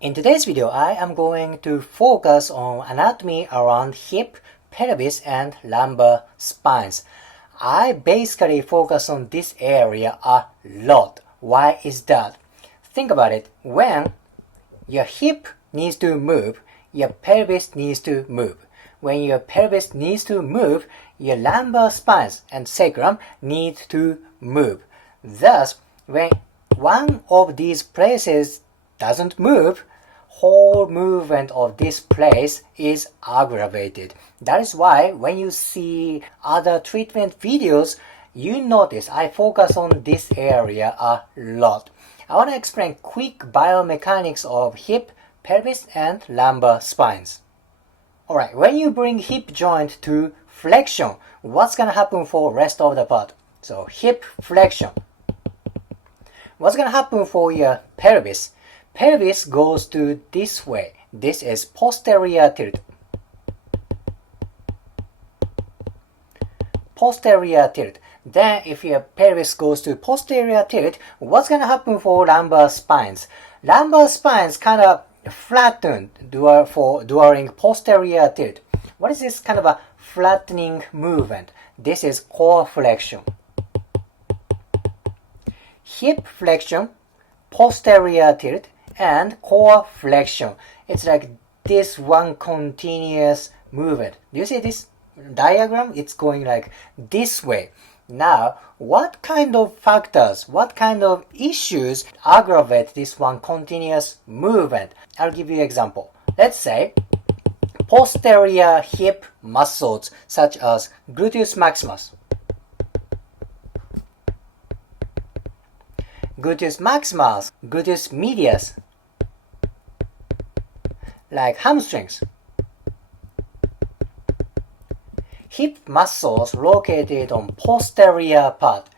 In today's video, I am going to focus on anatomy around hip, pelvis, and lumbar spines. I basically focus on this area a lot. Why is that? Think about it. When your hip needs to move, your pelvis needs to move. When your pelvis needs to move, your lumbar spines and sacrum need to move. Thus, when one of these places doesn't move, whole movement of this place is aggravated. That is why when you see other treatment videos, you notice I focus on this area a lot. I want to explain quick biomechanics of hip, pelvis, and lumbar spines. Alright, when you bring hip joint to flexion, what's going to happen for rest of the part? So hip flexion. What's going to happen for your pelvis? Pelvis goes to this way. This is posterior tilt. Posterior tilt. Then if your pelvis goes to posterior tilt, what's going to happen for lumbar spines? Lumbar spines kind of flatten during posterior tilt. What is this kind of a flattening movement? This is core flexion. Hip flexion, posterior tilt, and core flexion. It's like this one continuous movement. Do you see this diagram? It's going like this way. Now, what kind of factors, what kind of issues aggravate this one continuous movement? I'll give you an example. Let's say posterior hip muscles such as gluteus maximus. Gluteus maximus, gluteus medius, like hamstrings. Hip muscles located on posterior part.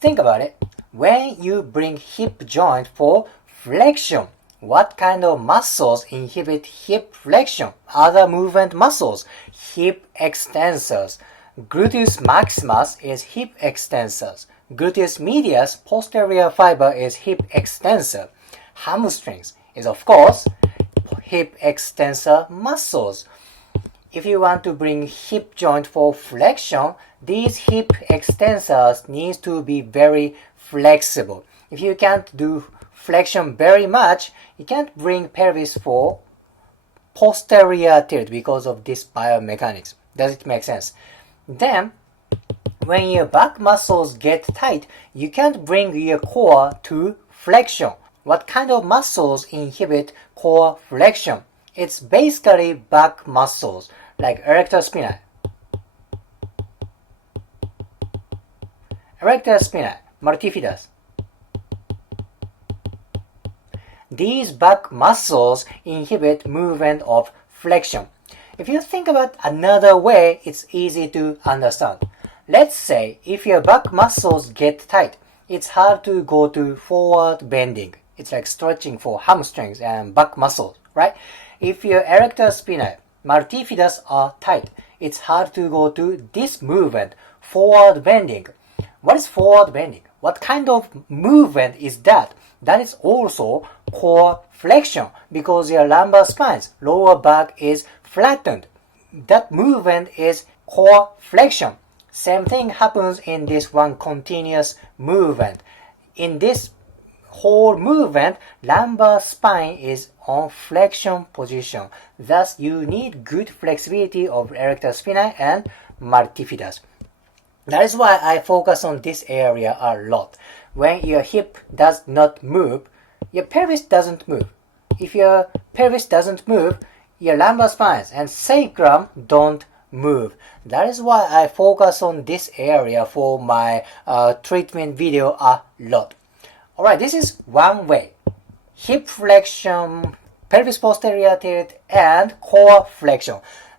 Think about it. When you bring hip joint for flexion, what kind of muscles inhibit hip flexion? Other movement muscles. Hip extensors. Gluteus maximus is hip extensors. Gluteus medius, posterior fiber, is hip extensor. Hamstrings is of course hip extensor muscles. If you want to bring hip joint for flexion, these hip extensors need to be very flexible. If you can't do flexion very much, you can't bring pelvis for posterior tilt because of this biomechanics. Does it make sense? Then, when your back muscles get tight, you can't bring your core to flexion. What kind of muscles inhibit core flexion? It's basically back muscles, like erector spinae. Erector spinae, multifidus. These back muscles inhibit movement of flexion. If you think about another way, it's easy to understand. Let's say if your back muscles get tight, it's hard to go to forward bending. It's like stretching for hamstrings and back muscles, right? If your erector spinae, multifidus are tight, it's hard to go to this movement, forward bending. What is forward bending? What kind of movement is that? That is also core flexion because your lumbar spines, lower back is flattened. That movement is core flexion. Same thing happens in this one continuous movement. In this whole movement, lumbar spine is on flexion position. Thus, you need good flexibility of erector spinae and multifidus. That is why I focus on this area a lot. When your hip does not move, your pelvis doesn't move. If your pelvis doesn't move, your lumbar spines and sacrum don't move. That is why I focus on this area for my treatment video a lot. Alright, this is one way. Hip flexion, pelvis posterior tilt, and core flexion.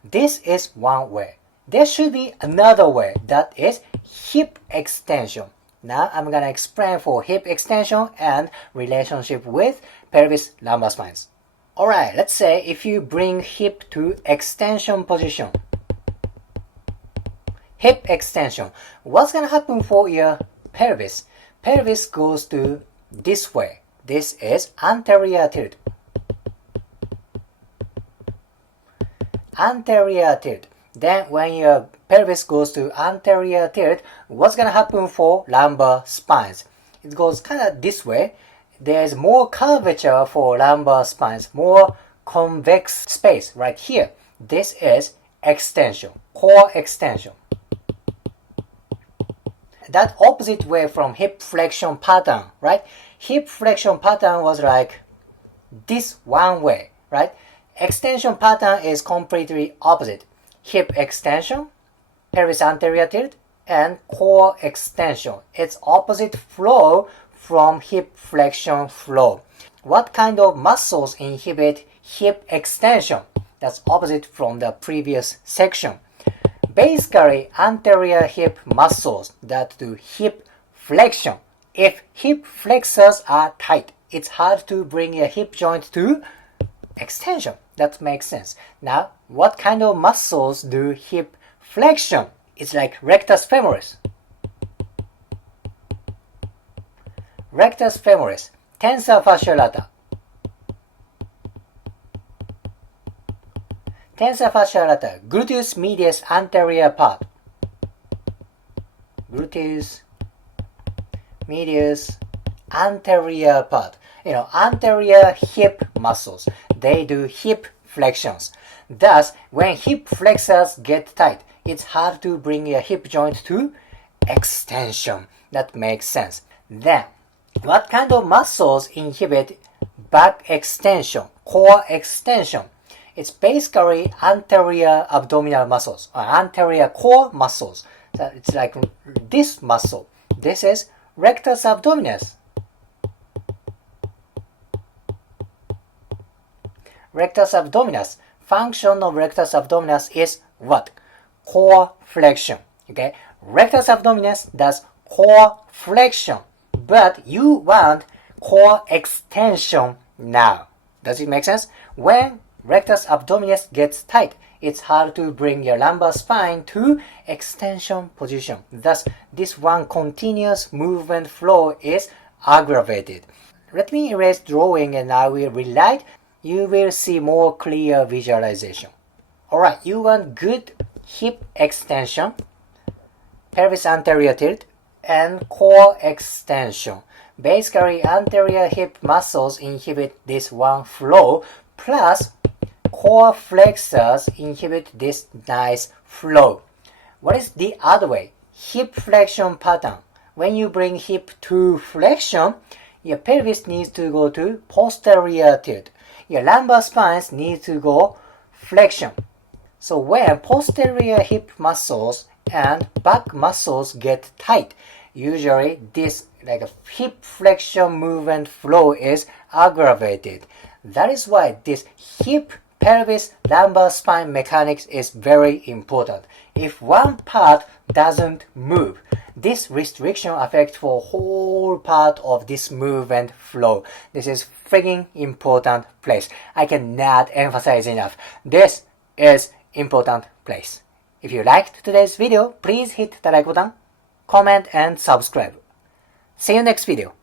This is one way. There should be another way, that is hip extension. Now I'm gonna explain for hip extension and relationship with pelvis lumbar spines. Alright, let's say if you bring hip to extension position. Hip extension. What's gonna happen for your pelvis? Pelvis goes to this way. This is anterior tilt. anterior tilt. Then when your pelvis goes to anterior tilt, what's going to happen for lumbar spines? It goes kind of this way. There's more curvature for lumbar spines, more convex space right here. This is extension, core extension. That opposite way from hip flexion pattern, right? Hip flexion pattern was like this one way, right? Extension pattern is completely opposite. Hip extension, pelvis anterior tilt, and core extension. It's opposite flow from hip flexion flow. What kind of muscles inhibit hip extension? That's opposite from the previous section. Basically, anterior hip muscles that do hip flexion. If hip flexors are tight, it's hard to bring a hip joint to extension. That makes sense. Now, what kind of muscles do hip flexion? It's like rectus femoris. Rectus femoris, tensor fascia lata. Tensor fascia lata, gluteus medius anterior part. Gluteus medius anterior part. Anterior hip muscles. They do hip flexions. Thus, when hip flexors get tight, it's hard to bring a hip joint to extension. That makes sense. Then, what kind of muscles inhibit back extension, core extension? It's basically anterior abdominal muscles or anterior core muscles. So it's like this muscle. This is rectus abdominis. Rectus abdominis. Function of rectus abdominis is what? Core flexion. Okay? Rectus abdominis does core flexion, but you want core extension now. Does it make sense? When rectus abdominis gets tight, it's hard to bring your lumbar spine to extension position. Thus, this one continuous movement flow is aggravated. Let me erase drawing and I will relight. You will see more clear visualization. Alright, you want good hip extension, pelvis anterior tilt, and core extension. Basically, anterior hip muscles inhibit this one flow, plus core flexors inhibit this nice flow. What is the other way? Hip flexion pattern. When you bring hip to flexion, your pelvis needs to go to posterior tilt. Your lumbar spines need to go flexion. So when posterior hip muscles and back muscles get tight, usually this like a hip flexion movement flow is aggravated. That is why this hip pelvis lumbar spine mechanics is very important. If one part doesn't move, this restriction affects for whole part of this movement flow. This is freaking important place. I cannot emphasize enough. This is important place. If you liked today's video, please hit the like button, comment and subscribe. See you next video.